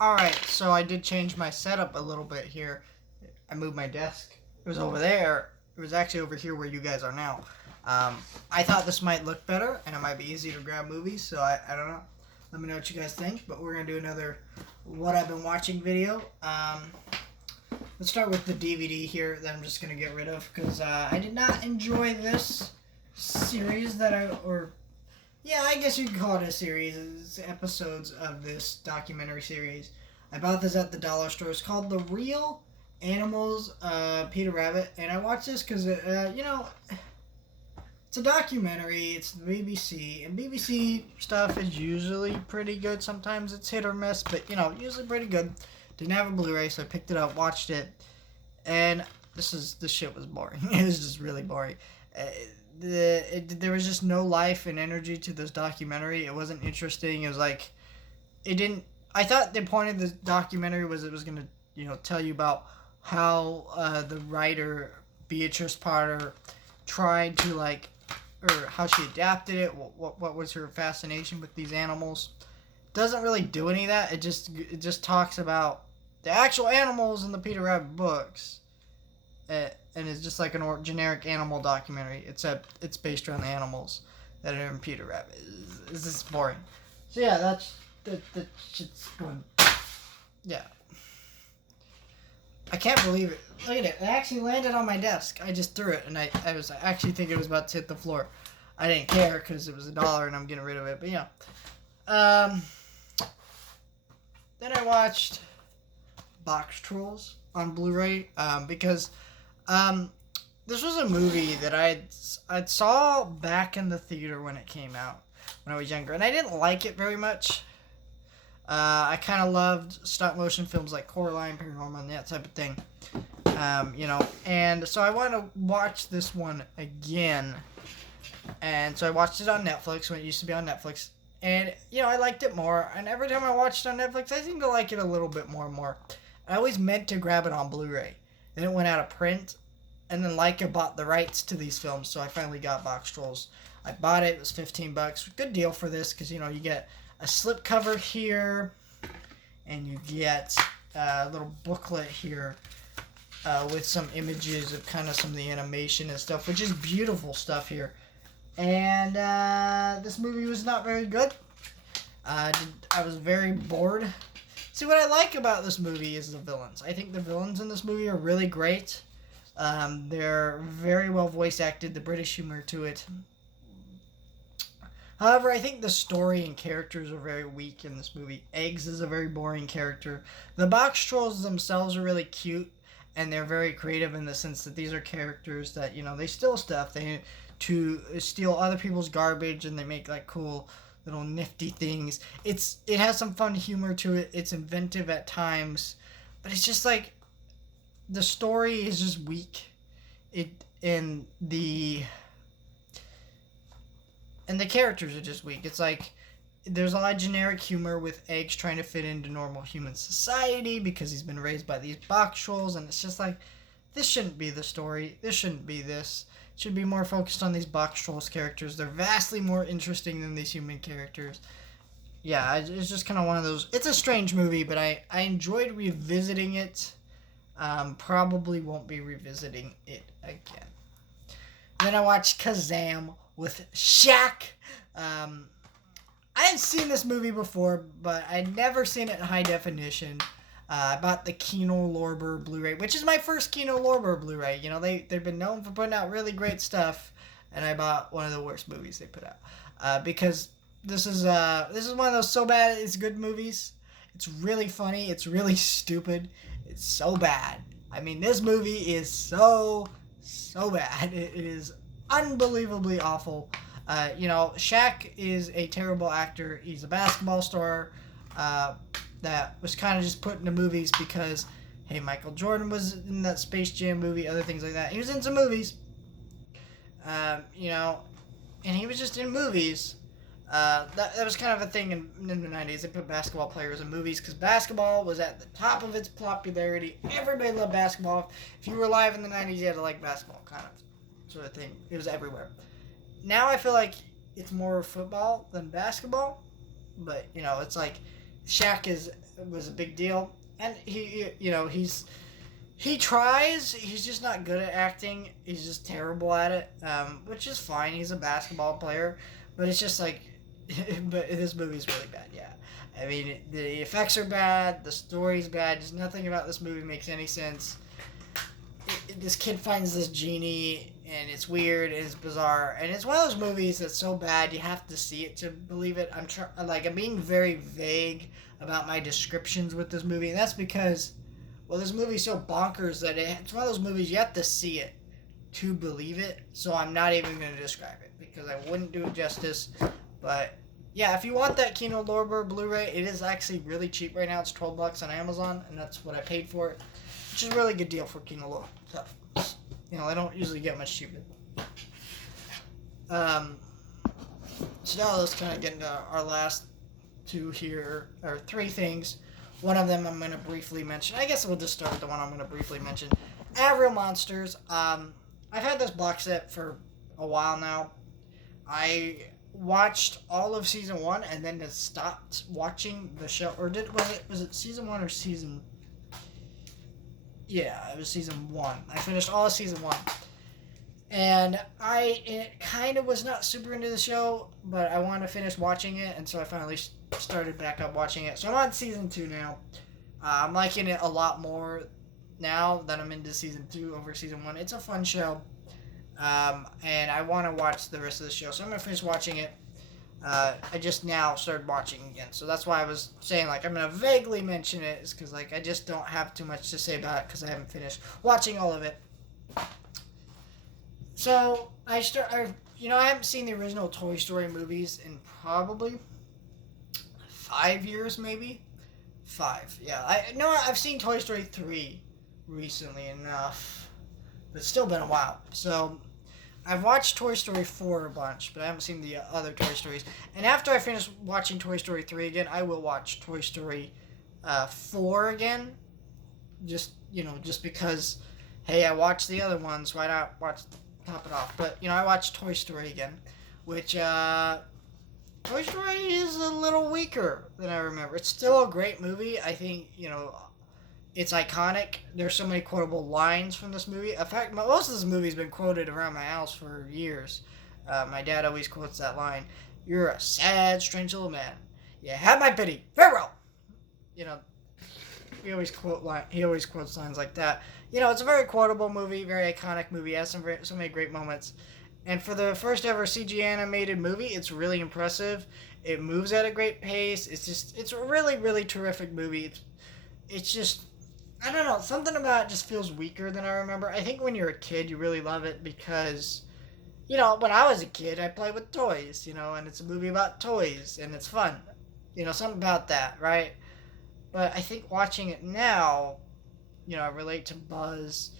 Alright, so I did change my setup a little bit here. I moved my desk. It was over there. It was actually over here where you guys are now. I thought this might look better and it might be easy to grab movies, so I don't know. Let me know what you guys think, but we're going to do another What I've Been Watching video. Let's start with the DVD here that I'm just going to get rid of because I did not enjoy this series yeah, I guess you could call it a series. It's episodes of this documentary series. I bought this at the dollar store. It's called The Real Animals, Peter Rabbit. And I watched this because, it's a documentary. It's the BBC. And BBC stuff is usually pretty good. Sometimes it's hit or miss, but, usually pretty good. Didn't have a Blu-ray, so I picked it up, watched it. And this shit was boring. It was just really boring. There was just no life and energy to this documentary. It wasn't interesting. It was like, it didn't. I thought the point of the documentary was it was gonna, tell you about how the writer Beatrice Potter tried to or how she adapted it. What was her fascination with these animals? Doesn't really do any of that. It just talks about the actual animals in the Peter Rabbit books. And it's just like a generic animal documentary, except it's based around the animals that are in Peter Rabbit. Is this boring? So yeah, that shit's going. Yeah. I can't believe it. Look at it. It actually landed on my desk. I just threw it, and I was actually thinking it was about to hit the floor. I didn't care because it was $1 and I'm getting rid of it. But yeah. Then I watched Boxtrolls on Blu-ray because this was a movie that I saw back in the theater when it came out when I was younger, and I didn't like it very much. I kind of loved stop motion films like Coraline, Paranormal, and that type of thing. And so I wanted to watch this one again, and so I watched it on Netflix when it used to be on Netflix, and I liked it more. And every time I watched it on Netflix, I seemed to like it a little bit more and more. I always meant to grab it on Blu-ray. Then it went out of print, and then Leica bought the rights to these films, so I finally got Boxtrolls. I bought it. It was $15. Good deal for this because, you get a slipcover here, and you get a little booklet here with some images of kind of some of the animation and stuff, which is beautiful stuff here. And this movie was not very good. I was very bored. See, what I like about this movie is the villains. I think the villains in this movie are really great. They're very well voice acted, the British humor to it. However, I think the story and characters are very weak in this movie. Eggs is a very boring character. The Boxtrolls themselves are really cute, and they're very creative in the sense that these are characters that, they steal stuff. They steal other people's garbage, and they make, cool little nifty things. It has some fun humor to it. It's inventive at times, but it's just the story is just weak. The characters are just weak. It's there's a lot of generic humor with Eggs trying to fit into normal human society because he's been raised by these Boxtrolls, and it's just this shouldn't be the story. This shouldn't be this. It should be more focused on these Boxtrolls characters. They're vastly more interesting than these human characters. Yeah, it's just kind of one of those. It's a strange movie, but I enjoyed revisiting it. Probably won't be revisiting it again. Then I watched Kazam with Shaq. I hadn't seen this movie before, but I'd never seen it in high definition. I bought the Kino Lorber Blu-ray, which is my first Kino Lorber Blu-ray. They've been known for putting out really great stuff, and I bought one of the worst movies they put out because this is one of those so bad it's good movies. It's really funny. It's really stupid. It's so bad. I mean, this movie is so bad. It is unbelievably awful. Shaq is a terrible actor. He's a basketball star that was kind of just put into movies because, hey, Michael Jordan was in that Space Jam movie, other things like that. He was in some movies, and he was just in movies. That was kind of a thing in the 90s. They put basketball players in movies because basketball was at the top of its popularity. Everybody loved basketball. If you were alive in the 90s, you had to like basketball, kind of sort of thing. It was everywhere. Now I feel like it's more football than basketball, but it's Shaq is was a big deal, and he tries. He's just not good at acting. He's just terrible at it, which is fine. He's a basketball player, but it's just like, but this movie's really bad. Yeah, I mean the effects are bad. The story's bad. Just nothing about this movie makes any sense. This kid finds this genie, and it's weird, and it's bizarre, and it's one of those movies that's so bad you have to see it to believe it. I'm being very vague about my descriptions with this movie, and that's because, well, this movie's so bonkers that it's one of those movies you have to see it to believe it. So I'm not even going to describe it because I wouldn't do it justice. But yeah, if you want that Kino Lorber Blu-ray, it is actually really cheap right now. It's $12 on Amazon, and that's what I paid for it, which is a really good deal for Kino Lorber stuff. I don't usually get much cheaper. So now let's kind of get into our last two here, or three things. One of them I'm going to briefly mention. I guess we'll just start with the one I'm going to briefly mention. Avril Monsters. I've had this box set for a while now. I watched all of season 1 and then just stopped watching the show. Or was it season 1 or season... Yeah, it was season 1. I finished all of season 1. And I kind of was not super into the show, but I wanted to finish watching it, and so I finally started back up watching it. So I'm on season 2 now. I'm liking it a lot more now that I'm into season 2 over season 1. It's a fun show, and I want to watch the rest of the show, so I'm going to finish watching it. I just now started watching again, so that's why I was saying, I'm going to vaguely mention it, is because, I just don't have too much to say about it because I haven't finished watching all of it. So, I haven't seen the original Toy Story movies in probably 5 years, maybe? 5, yeah. I've seen Toy Story 3 recently enough, but it's still been a while. So, I've watched Toy Story 4 a bunch, but I haven't seen the other Toy Stories. And after I finish watching Toy Story 3 again, I will watch Toy Story 4 again. Just because, hey, I watched the other ones, why not top it off? But, I watched Toy Story again, which, Toy Story is a little weaker than I remember. It's still a great movie. I think, it's iconic. There's so many quotable lines from this movie. In fact, most of this movie's been quoted around my house for years. My dad always quotes that line, "You're a sad, strange little man. You have my pity. Farewell." He always quotes lines like that. It's a very quotable movie, very iconic movie. It has so many great moments. And for the first ever CG animated movie, it's really impressive. It moves at a great pace. It's a really, really terrific movie. It's just, I don't know, something about it just feels weaker than I remember. I think when you're a kid, you really love it because, when I was a kid, I played with toys, and it's a movie about toys, and it's fun. Something about that, right? But I think watching it now, I relate to Buzz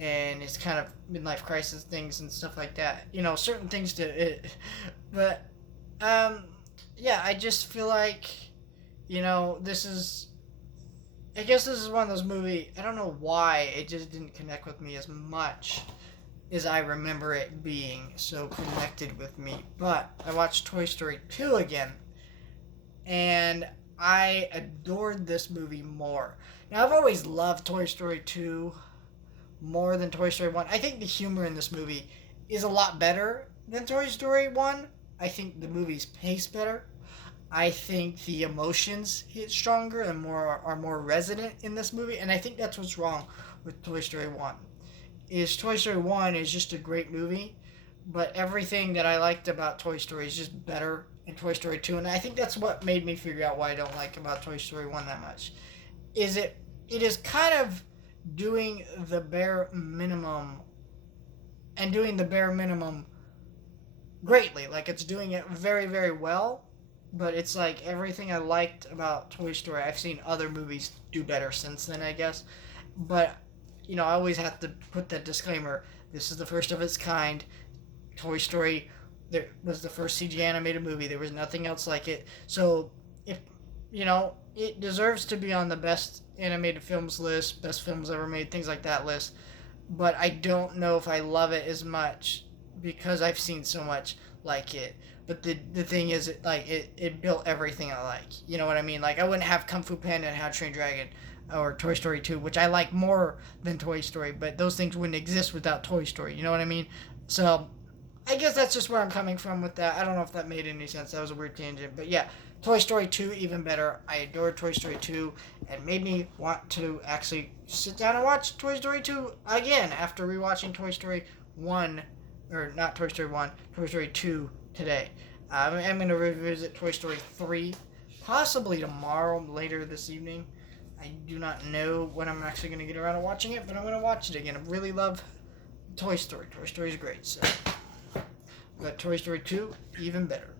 and it's kind of midlife crisis things and stuff like that. Certain things to it. But, yeah, I just feel like, this is... I guess this is one of those movies, I don't know why, it just didn't connect with me as much as I remember it being so connected with me. But I watched Toy Story 2 again, and I adored this movie more. Now, I've always loved Toy Story 2 more than Toy Story 1. I think the humor in this movie is a lot better than Toy Story 1. I think the movie's paced better. I think the emotions hit stronger and are more resonant in this movie, and I think that's what's wrong with Toy Story 1. Toy Story 1 is just a great movie, but everything that I liked about Toy Story is just better in Toy Story 2, and I think that's what made me figure out why I don't like about Toy Story 1 that much. It is kind of doing the bare minimum, and doing the bare minimum greatly. It's doing it very, very well. But it's everything I liked about Toy Story, I've seen other movies do better since then, I guess. But, I always have to put that disclaimer. This is the first of its kind. Toy Story was the first CG animated movie. There was nothing else like it. So, if it deserves to be on the best animated films list, best films ever made, things like that list. But I don't know if I love it as much because I've seen so much like it. But the thing is, it built everything I like. You know what I mean? Like, I wouldn't have Kung Fu Panda and How to Train Dragon or Toy Story 2, which I like more than Toy Story, but those things wouldn't exist without Toy Story. You know what I mean? So, I guess that's just where I'm coming from with that. I don't know if that made any sense. That was a weird tangent. But yeah, Toy Story 2, even better. I adore Toy Story 2, and made me want to actually sit down and watch Toy Story 2 again after rewatching Toy Story 1, or not Toy Story 1, Toy Story 2 today. I'm going to revisit Toy Story 3 possibly tomorrow, later this evening. I do not know when I'm actually going to get around to watching it, but I'm going to watch it again. I really love Toy Story. Toy Story is great. So, but Toy Story 2, even better.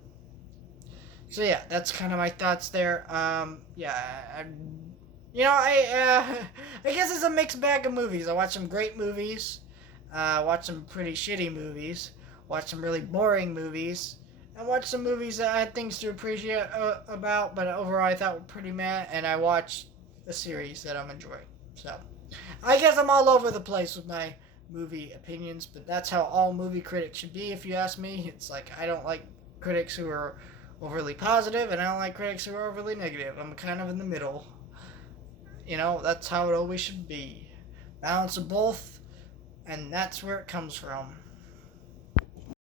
So yeah, that's kind of my thoughts there. I guess it's a mixed bag of movies. I watch some great movies, watch some pretty shitty movies, watch some really boring movies, and watch some movies that I had things to appreciate about, but overall I thought were pretty meh, and I watched a series that I'm enjoying. So, I guess I'm all over the place with my movie opinions, but that's how all movie critics should be, if you ask me. It's like, I don't like critics who are overly positive, and I don't like critics who are overly negative. I'm kind of in the middle. You know, that's how it always should be. Balance of both, and that's where it comes from.